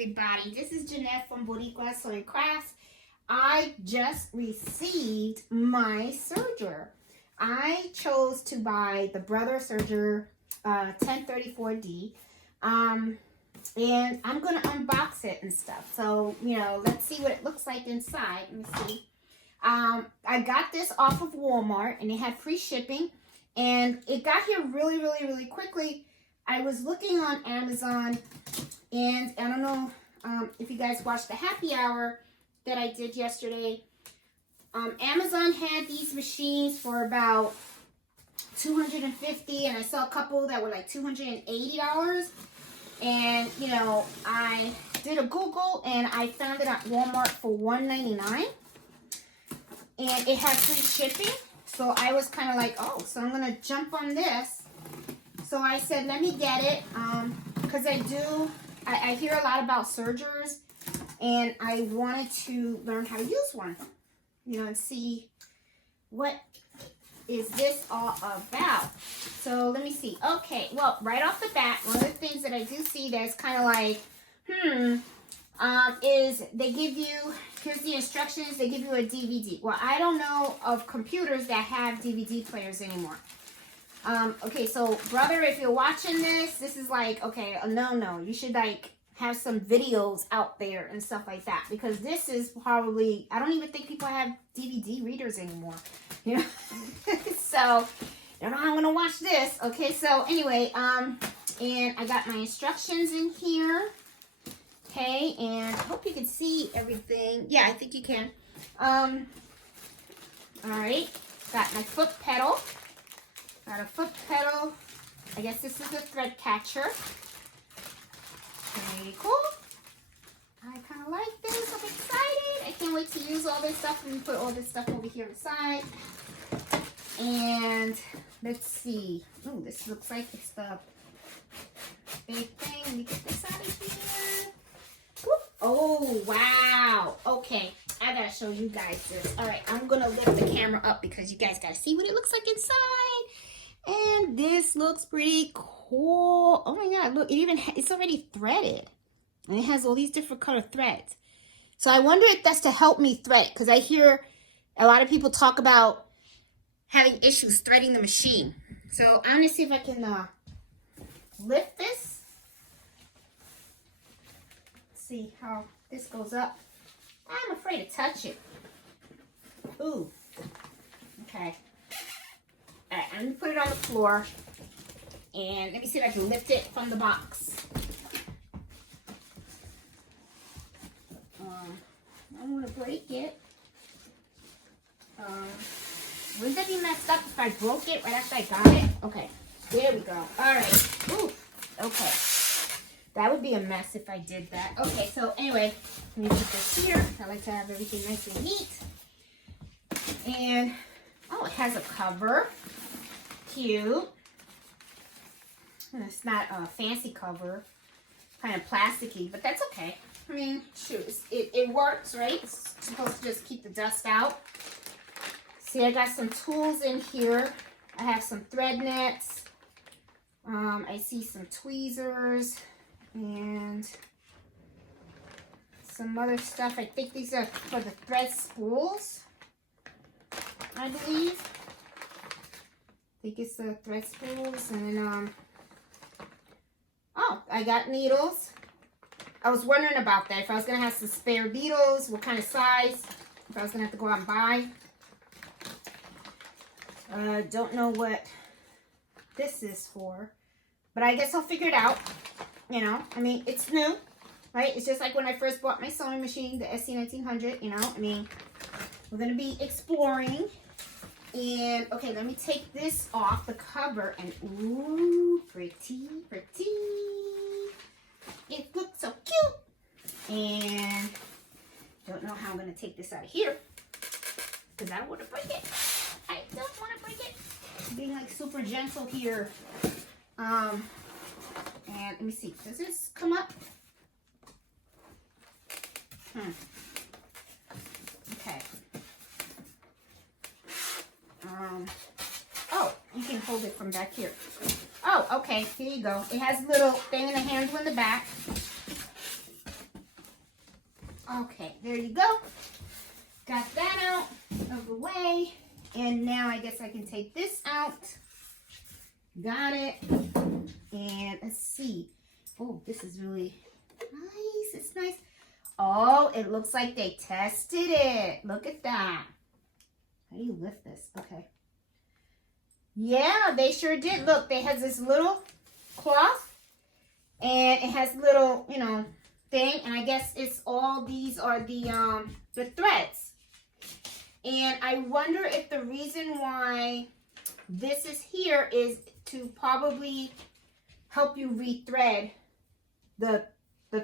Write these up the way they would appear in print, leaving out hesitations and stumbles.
everybody. This is Jeanette from Boricua Soy Crafts. I just received my serger. I chose to buy the Brother Serger 1034D. And I'm going to unbox it and stuff. So, you know, let's see what it looks like inside. Let me see. I got this off of Walmart and it had free shipping. And it got here really quickly. I was looking on Amazon, and I don't know if you guys watched the happy hour that I did yesterday. Amazon had these machines for about $250, and I saw a couple that were like $280. And, you know, I did a Google, and I found it at Walmart for $199. And it had free shipping. So I was kind of like, oh, so I'm going to jump on this. So I said, let me get it, because I hear a lot about sergers, and I wanted to learn how to use one, you know, and see what is this all about. So let me see. Okay, well, right off the bat, one of the things that I do see that's kind of like, is they give you, here's the instructions, they give you a DVD. Well, I don't know of computers that have DVD players anymore. Okay, so brother, if you're watching this, this is like, okay, a no. You should like have some videos out there and stuff like that, because this is probably, I don't even think people have DVD readers anymore, you know. So I don't know how I'm gonna watch this. Okay, so anyway, and I got my instructions in here. Okay, and I hope you can see everything. Yeah, I think you can. All right, got my foot pedal. Got a foot pedal. I guess this is a thread catcher. Very cool. I kind of like this. I'm excited. I can't wait to use all this stuff. Let me put all this stuff over here inside. And let's see. Oh, this looks like it's the big thing. Let me get this out of here. Whoop. Oh, wow. Okay. I gotta show you guys this. All right. I'm going to lift the camera up because you guys got to see what it looks like inside. And this looks pretty cool. Oh my God, look, it's already threaded. And it has all these different color threads. So I wonder if that's to help me thread it, because I hear a lot of people talk about having issues threading the machine. So I'm gonna see if I can lift this. See how this goes up. I'm afraid to touch it. Ooh, okay. All right, I'm gonna put it on the floor, and let me see if I can lift it from the box. I don't want to break it. Wouldn't that be messed up if I broke it right after I got it? Okay, there we go. All right. Ooh, okay. That would be a mess if I did that. Okay, so anyway, let me put this here. I like to have everything nice and neat. And, oh, it has a cover. Cute. And it's not a fancy cover, kind of plasticky, but that's okay. I mean, shoot, it works, right? It's supposed to just keep the dust out. See, I got some tools in here. I have some thread nets. I see some tweezers and some other stuff. I think these are for the thread spools, I believe. I think it's the thread spools, and then, oh, I got needles. I was wondering about that, if I was going to have some spare needles, what kind of size, if I was going to have to go out and buy. Don't know what this is for, but I guess I'll figure it out, you know. I mean, it's new, right? It's just like when I first bought my sewing machine, the SC1900, you know. I mean, we're going to be exploring. And, okay, let me take this off the cover, and, ooh, pretty. It looks so cute. And, don't know how I'm going to take this out of here, because I don't want to break it. I don't want to break it. I'm being, like, super gentle here. And, let me see, does this come up? Okay. Oh, you can hold it from back here. Oh, okay, here you go. It has a little thing in the handle in the back. Okay, there you go. Got that out of the way. And now I guess I can take this out. Got it. And let's see. Oh, this is really nice. It's nice. Oh, it looks like they tested it. Look at that. How do you lift this? Okay. Yeah, they sure did. Look, they has this little cloth. And it has little, you know, thing. And I guess it's all these are the threads. And I wonder if the reason why this is here is to probably help you rethread the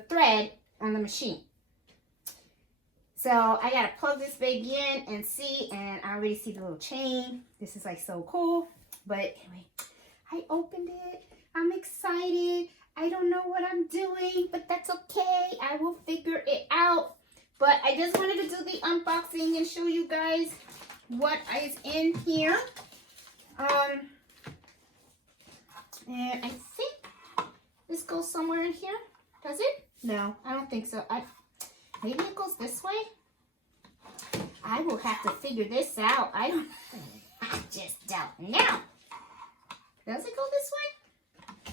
thread on the machine. So I gotta plug this baby in and see, and I already see the little chain. This is like so cool. But anyway, I opened it. I'm excited. I don't know what I'm doing, but that's okay. I will figure it out. But I just wanted to do the unboxing and show you guys what is in here. And I think this goes somewhere in here. Does it? No, I don't think so. Maybe it goes this way. I will have to figure this out. I just don't know. Does it go this way?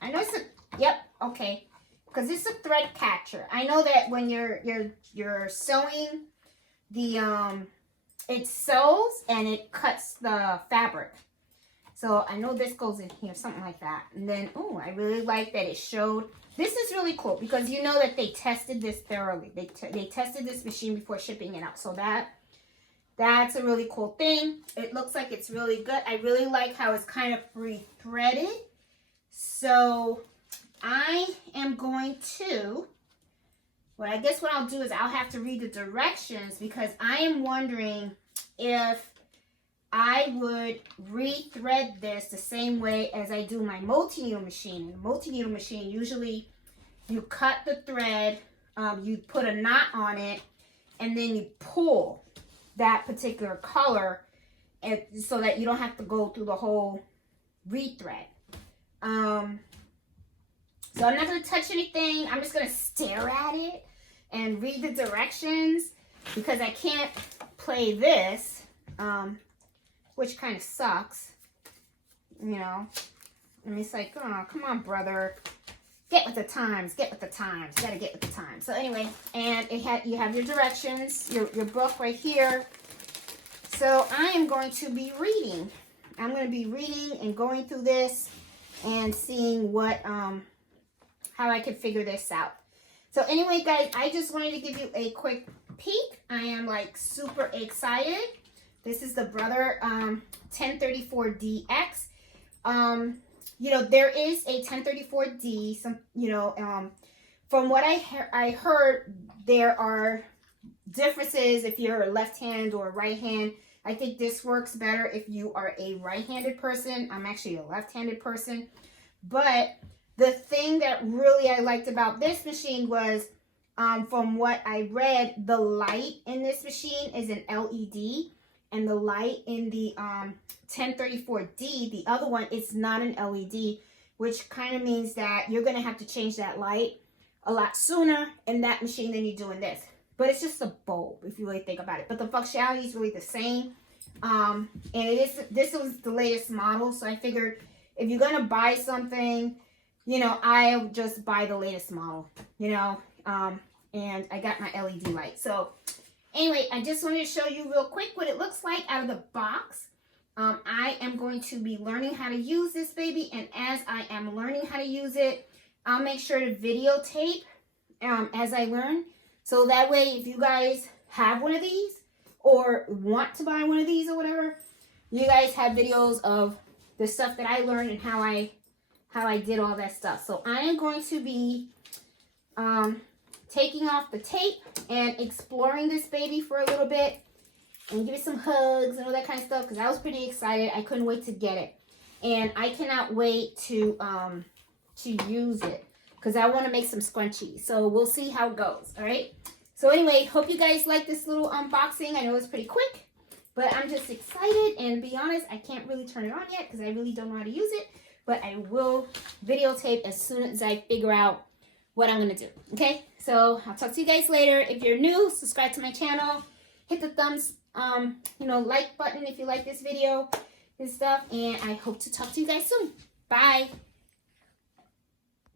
I know it's a, yep, okay. Because it's a thread catcher. I know that when you're sewing the it sews and it cuts the fabric. So I know this goes in here, something like that. And then, oh, I really like that it showed. This is really cool because you know that they tested this thoroughly. They tested this machine before shipping it out. So that's a really cool thing. It looks like it's really good. I really like how it's kind of re-threaded. So I am going to, well, I guess what I'll do is I'll have to read the directions because I am wondering if I would rethread this the same way as I do my multi-needle machine. In the multi-needle machine, usually you cut the thread, you put a knot on it, and then you pull that particular color and, so that you don't have to go through the whole rethread. So I'm not going to touch anything. I'm just going to stare at it and read the directions because I can't play this. Which kind of sucks, you know. And it's like, oh, come on, brother. Get with the times. Get with the times. You gotta get with the times. So anyway, and you have your directions, your book right here. So I am going to be reading. I'm going to be reading and going through this and seeing what, how I can figure this out. So anyway, guys, I just wanted to give you a quick peek. I am like super excited. This is the Brother 1034DX. You know, there is a 1034D. Some, you know, from what I heard, there are differences if you're a left hand or right hand. I think this works better if you are a right-handed person. I'm actually a left-handed person. But the thing that really I liked about this machine was, from what I read, the light in this machine is an LED. And the light in the 1034D, the other one, it's not an LED, which kind of means that you're going to have to change that light a lot sooner in that machine than you do in this. But it's just a bulb, if you really think about it. But the functionality is really the same. And this was the latest model, so I figured if you're going to buy something, you know, I'll just buy the latest model, you know. And I got my LED light. So anyway, I just wanted to show you real quick what it looks like out of the box. I am going to be learning how to use this baby, and as I am learning how to use it, I'll make sure to videotape as I learn. So that way, if you guys have one of these or want to buy one of these or whatever, you guys have videos of the stuff that I learned and how I did all that stuff. So I am going to be taking off the tape and exploring this baby for a little bit and give it some hugs and all that kind of stuff because I was pretty excited. I couldn't wait to get it. And I cannot wait to use it because I want to make some scrunchies. So we'll see how it goes, all right? So anyway, hope you guys like this little unboxing. I know it's pretty quick, but I'm just excited. And to be honest, I can't really turn it on yet because I really don't know how to use it. But I will videotape as soon as I figure out what I'm gonna do. Okay, so I'll talk to you guys later. If you're new, subscribe to my channel, hit the thumbs like button if you like this video and stuff, and I hope to talk to you guys soon. Bye.